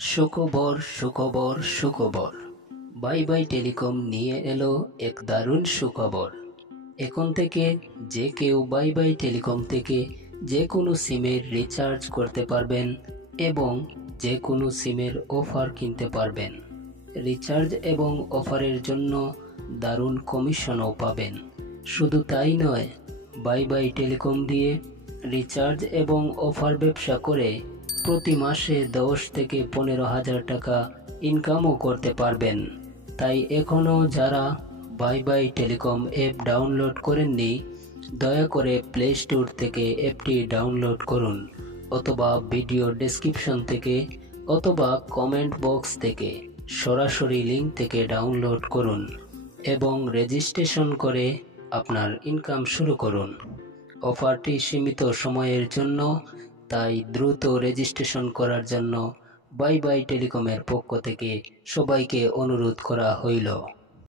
সুখবর সুখবর সুখবর। বাই বাই টেলিকম নিয়ে এলো এক দারুণ সুখবর। এখন থেকে যে কেউ বাই বাই টেলিকম থেকে যে কোনো সিমের রিচার্জ করতে পারবেন এবং যে কোনো সিমের অফার কিনতে পারবেন। রিচার্জ এবং অফারের জন্য দারুণ কমিশনও পাবেন। শুধু তাই নয়, বাই বাই টেলিকম দিয়ে রিচার্জ এবং অফার ব্যবসা করে প্রতি মাসে 10 থেকে 15,000 টাকা ইনকামও করতে পারবেন। তাই এখনও যারা bye bye telecom app download করেননি, দয়া করে প্লে স্টোর থেকে অ্যাপটি ডাউনলোড করুন, অথবা ভিডিও ডেসক্রিপশন থেকে অথবা কমেন্ট বক্স থেকে সরাসরি লিঙ্ক থেকে ডাউনলোড করুন এবং রেজিস্ট্রেশন করে আপনার ইনকাম শুরু করুন। অফারটি সীমিত সময়ের জন্য, তাই দ্রুত রেজিস্ট্রেশন করার জন্য বাই বাই টেলিকমের পক্ষ থেকে সবাইকে অনুরোধ করা হইল।